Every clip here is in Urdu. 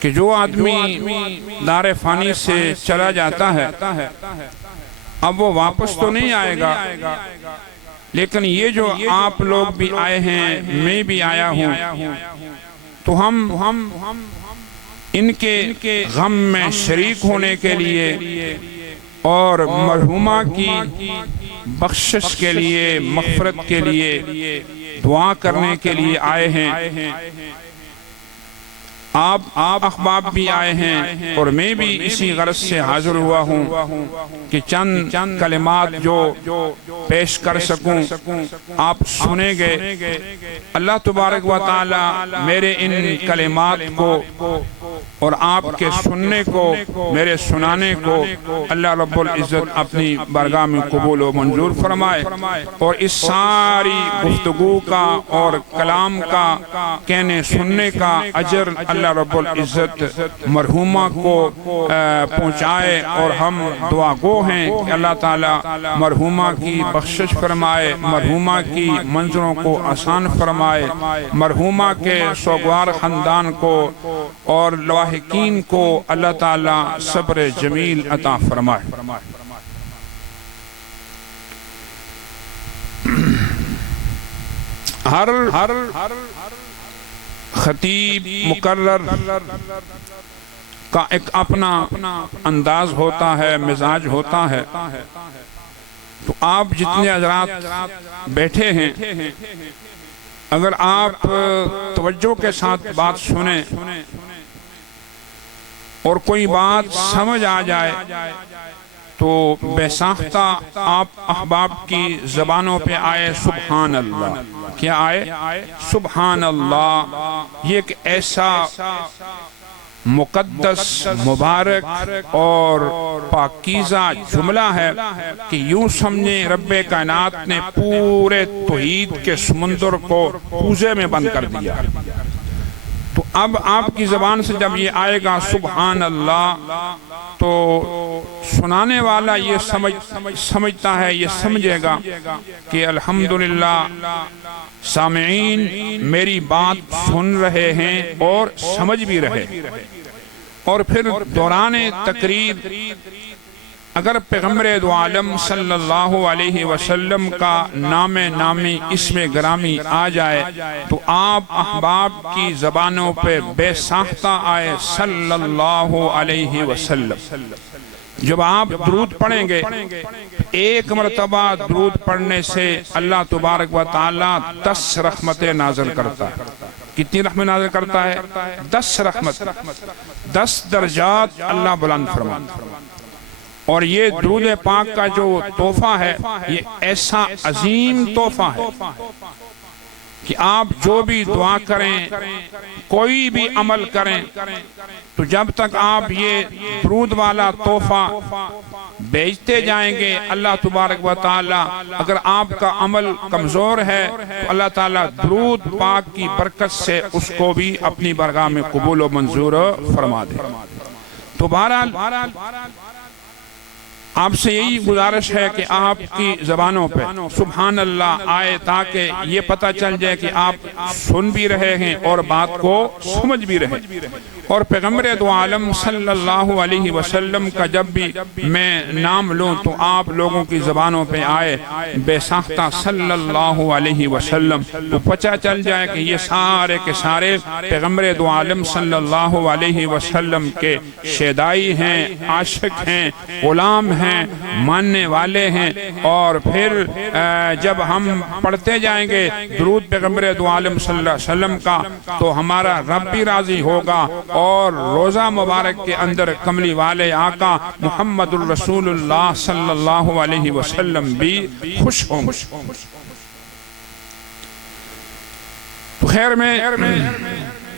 کہ جو آدمی دار فانی سے چلا جاتا ہے اب وہ واپس تو نہیں آئے گا، لیکن یہ جو آپ لوگ بھی آئے ہیں، میں بھی آیا ہوں، تو ہم ان کے غم میں شریک ہونے کے لیے اور مرحومہ کی بخشش کے لیے، مغفرت کے لیے دعا کرنے کے لیے آئے ہیں۔ آپ احباب بھی آئے ہیں اور میں بھی اسی غرض سے حاضر ہوا ہوں کہ چند کلمات جو پیش کر سکوں آپ سنیں گے۔ اللہ تبارک و تعالی میرے ان کلمات کو اور آپ کے سننے کو، میرے سنانے کو اللہ رب العزت اپنی بارگاہ میں قبول و منظور فرمائے، اور اس ساری گفتگو کا اور کلام کا کہنے سننے کا اجر اللہ رب العزت مرحومہ کو پہنچائے، اور ہم دعا گو ہیں کہ اللہ تعالی مرحومہ کی بخشش فرمائے، مرحومہ کی منظروں کو آسان فرمائے، مرحومہ کے سوگوار خاندان کو اور لاحقین کو اللہ تعالی صبر جمیل عطا فرمائے۔ ہر خطیب مقرر کا ایک اپنا انداز ہوتا ہے، مزاج ہوتا ہے، تو آپ جتنے حضرات بیٹھے ہیں اگر آپ توجہ کے ساتھ بات سنیں اور کوئی بات سمجھ آ جائے تو بے ساختہ آپ احباب کی زبانوں پہ آئے سبحان اللہ۔ کیا آئے؟ سبحان اللہ۔ یہ ایک ایسا مقدس، مبارک اور پاکیزہ جملہ ہے کہ یوں سمجھیں رب کائنات نے پورے توحید کے سمندر کو کوزے میں بند کر دیا۔ تو اب آپ کی زبان سے جب یہ آئے گا سبحان اللہ تو سنانے والا یہ سمجھتا ہے، یہ سمجھے گا کہ الحمدللہ سامعین میری بات سن رہے ہیں اور سمجھ بھی رہے۔ اور پھر دوران تقریر اگر پیغمبر دو عالم صلی اللہ علیہ وسلم کا نام نامی اسم گرامی آ جائے تو آپ احباب کی زبانوں پہ بے ساختہ آئے صلی اللہ علیہ وسلم۔ جب آپ درود پڑھیں گے ایک مرتبہ درود پڑھنے سے اللہ تبارک و تعالی 10 رحمتیں نازل کرتا ہے۔ کتنی رحمت نازل کرتا ہے؟ 10 رحمت، 10 درجات اللہ بلند فرماتا۔ اور یہ درود پاک کا جو تحفہ ہے یہ ایسا عظیم تحفہ ہے کہ آپ جو بھی دعا کریں، کوئی بھی عمل کریں، تو جب تک آپ یہ درود والا تحفہ بیچتے جائیں گے اللہ تبارک و تعالی، اگر آپ کا عمل کمزور ہے تو اللہ تعالی درود پاک کی برکت سے اس کو بھی اپنی بارگاہ میں قبول و منظور فرما دے۔ تو بہرحال آپ سے یہی گزارش ہے کہ آپ کی زبانوں پہ سبحان اللہ آئے تاکہ یہ پتہ چل جائے کہ آپ سن بھی رہے ہیں اور بات کو سمجھ بھی رہے ہیں۔ اور پیغمبر دو عالم صلی اللہ علیہ وسلم کا جب بھی میں نام لوں تو آپ لوگوں کی زبانوں پہ آئے بے ساختہ صلی اللہ علیہ وسلم، تو پتہ چل جائے کہ یہ سارے کے سارے پیغمبر دو عالم صلی اللہ علیہ وسلم کے شیدائی ہیں، عاشق ہیں، غلام ہیں، ماننے والے ہیں۔ اور پھر جب ہم پڑھتے جائیں گے درود پیغمبر دو عالم صلی اللہ علیہ وسلم کا تو ہمارا رب بھی راضی ہوگا اور روزہ مبارک کے اندر کملی والے آقا محمد الرسول اللہ صلی اللہ علیہ وسلم بھی خوش ہوں گے۔ تو خیر میں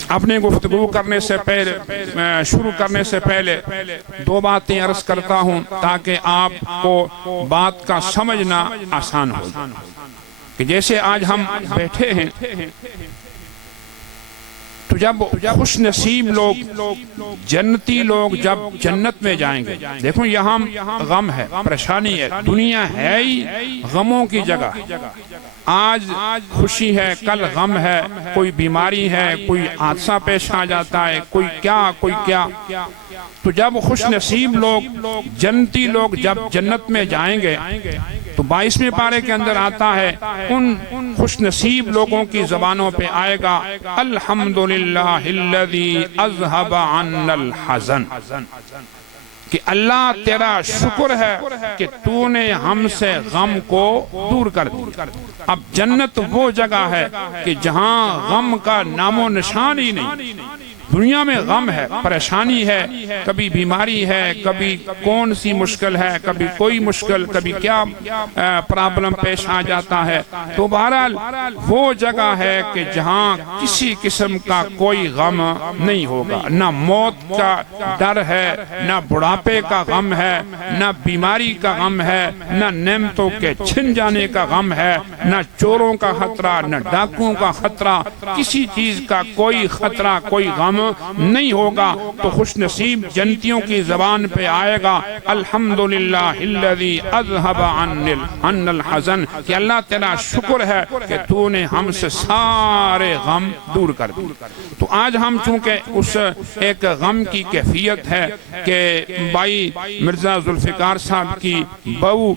اپنی گفتگو کرنے سے پہلے، شروع کرنے سے پہلے 2 باتیں عرض کرتا ہوں تاکہ آپ کو بات کا سمجھنا آسان ہو جائے۔ کہ جیسے آج ہم بیٹھے ہیں تو جب خوش نصیب لوگ جنتی لوگ جب جنت میں جائیں گے، دیکھو یہاں غم ہے، پریشانی ہے، دنیا ہے ہی غموں کی جگہ، آج خوشی ہے کل غم ہے، کوئی بیماری ہے، کوئی حادثہ پیش آ جاتا ہے، کوئی کیا۔ تو جب خوش نصیب لوگ جنتی لوگ جب جنت میں جائیں گے تو 22ویں پارے کے اندر آتا ہے ان خوش نصیب لوگوں کی زبانوں پہ آئے گا الحمدللہ الذی اذہب عنا الحزن، کہ اللہ تیرا شکر ہے کہ تو نے ہم سے غم کو دور کر دی۔ اب جنت وہ جگہ ہے کہ جہاں غم کا نام و نشان ہی نہیں۔ دنیا میں غم ہے، پریشانی ہے، کبھی بیماری ہے، کبھی کون سی مشکل ہے، کبھی کوئی مشکل، کبھی کیا پرابلم پیش آ جاتا ہے۔ تو بہرحال وہ جگہ ہے کہ جہاں کسی قسم کا کوئی غم نہیں ہوگا، نہ موت کا ڈر ہے، نہ بڑھاپے کا غم ہے، نہ بیماری کا غم ہے، نہ نعمتوں کے چھن جانے کا غم ہے، نہ چوروں کا خطرہ، نہ ڈاکوؤں کا خطرہ، کسی چیز کا کوئی خطرہ، کوئی غم نہیں ہوگا۔ تو خوش نصیب جنتیوں کی زبان پہ آئے گا الحمدللہ الذی اذہب عنا الحزن، کہ اللہ تیرا شکر ہے کہ تو نے ہم سے سارے غم دور کر دی۔ تو آج ہم چونکہ اس ایک غم کی کیفیت ہے کہ بھائی مرزا ذوالفقار صاحب کی بہو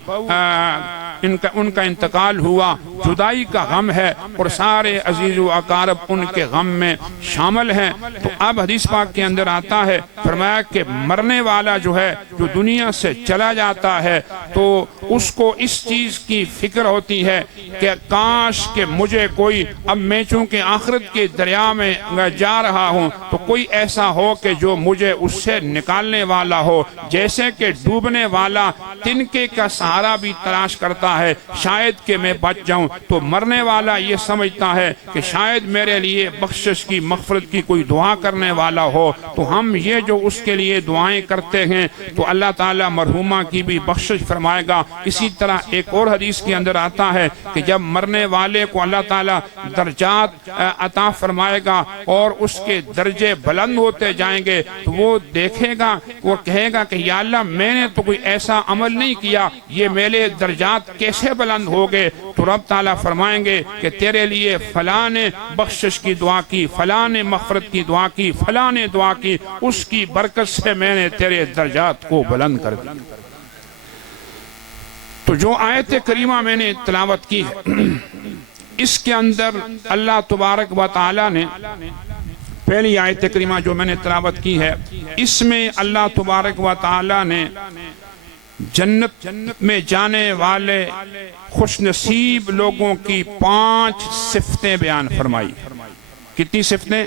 ان کا انتقال ہوا، جدائی کا غم ہے اور سارے عزیز و اقارب ان کے غم میں شامل ہیں۔ تو اب حدیث پاک کے اندر آتا ہے، فرمایا کہ مرنے والا جو ہے، جو دنیا سے چلا جاتا ہے تو اس کو اس چیز کی فکر ہوتی ہے کہ کاش کہ مجھے کوئی، اب میں چونکہ آخرت کے دریا میں جا رہا ہوں تو کوئی ایسا ہو کہ جو مجھے اس سے نکالنے والا ہو، جیسے کہ ڈوبنے والا تنکے کا سہارا بھی تلاش کرتا ہے شاید کہ میں بچ جاؤں، تو مرنے والا یہ سمجھتا ہے کہ شاید میرے لیے بخشش کی مغفرت کی کوئی دعا کرنے والا ہو۔ تو ہم یہ جو اس کے لیے دعائیں کرتے ہیں تو اللہ تعالیٰ مرحومہ کی بھی بخشش فرمائے گا۔ اسی طرح ایک اور حدیث کے اندر آتا ہے کہ جب مرنے والے کو اللہ تعالیٰ درجات عطا فرمائے گا اور اس کے درجے بلند ہوتے جائیں گے تو وہ دیکھے گا، وہ کہے گا کہ یا اللہ میں نے تو کوئی ایسا عمل نہیں کیا، یہ میرے درجات کیسے بلند ہو گئے؟ تو رب تعالیٰ فرمائیں گے کہ تیرے لیے فلاں نے بخشش کی دعا کی، فلاں نے مغفرت کی دعا کی، فلاں نے دعا کی، اس کی برکت سے میں نے تیرے درجات کو بلند کر دیا۔ تو جو آیت کریمہ میں نے تلاوت کی ہے اس کے اندر اللہ تبارک و تعالیٰ نے، پہلی آیت کریمہ جو میں نے تلاوت کی ہے اس میں اللہ تبارک و تعالیٰ نے جنت میں جانے والے خوش نصیب لوگوں کی 5 صفتیں بیان فرمائی۔ کتنی صفتیں؟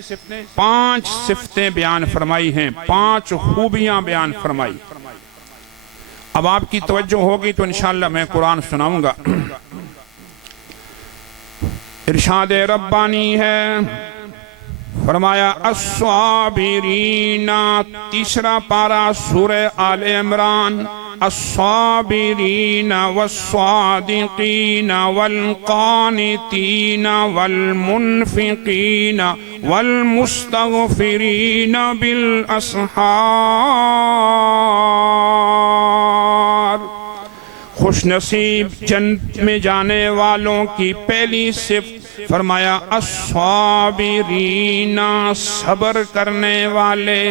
5 صفتیں بیان فرمائی ہیں، 5 خوبیاں بیان فرمائی۔ اب آپ کی توجہ ہوگی تو انشاءاللہ میں قرآن سناؤں گا۔ ارشاد ربانی ہے، فرمایا الصابرین، تیسرا پارہ سورہ آل عمران، الصابرین والصادقین والقانتین والمنفقین والمستغفرین بالاسحار۔ خوش نصیب جنت میں جانے والوں کی پہلی صفت فرمایا الصابرین، صبر کرنے والے۔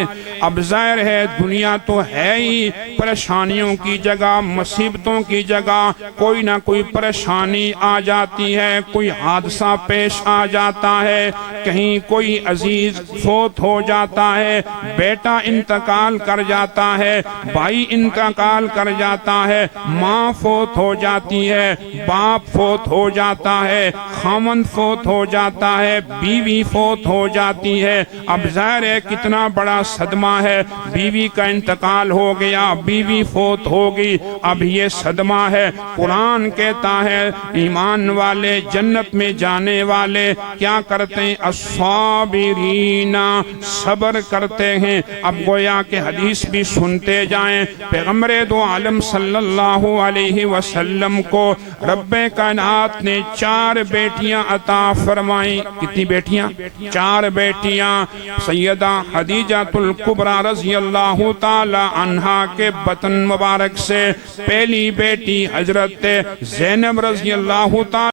اب ظاہر ہے دنیا تو ہے ہی پریشانیوں کی جگہ، مصیبتوں کی جگہ، کوئی نہ کوئی پریشانی آ جاتی ہے، کوئی حادثہ پیش آ جاتا ہے، کہیں کوئی عزیز فوت ہو جاتا ہے، بیٹا انتقال کر جاتا ہے، بھائی انتقال کر جاتا ہے، ماں فوت ہو جاتی ہے، باپ فوت ہو جاتا ہے، خامند فوت ہو جاتا ہے، بیوی فوت ہو جاتی ہے۔ اب ظاہر ہے کتنا بڑا صدمہ ہے، بیوی کا انتقال ہو گیا، بیوی فوت ہوگی، اب یہ صدمہ ہے۔ قرآن کہتا ہے ایمان والے جنت میں جانے والے کیا کرتے ہیں؟ الصابرین، صبر کرتے ہیں۔ اب گویا کہ حدیث بھی سنتے جائیں، پیغمبر دو عالم صلی اللہ علیہ وسلم کو رب کائنات نے 4 بیٹیاں عطا عطا فرمائیں۔ کتنی بیٹیاں؟ 4 بیٹیاں۔ سیدہ خدیجۃ الکبریٰ رضی اللہ تعالی عنہا کے بطن مبارک سے پہلی بیٹی حضرت زینب رضی اللہ تعالی